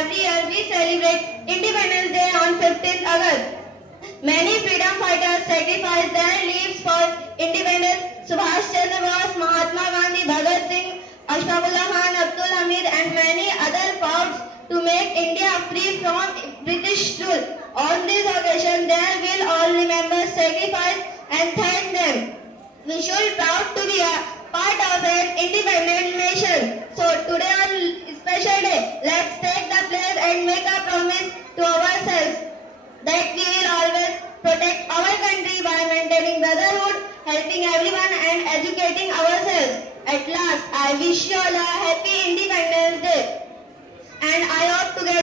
every year we celebrate Independence Day on 15th August. Many freedom fighters sacrificed their lives for independence. Subhash Chandra Bose, Mahatma Gandhi, Bhagat Singh, Ashfaqullah Khan, Abdul Hamid and many others fought to make India free from British rule. On this occasion, they will all remember sacrifice and thank them. We should proud to be a part of an independent nation. So today on special day, let's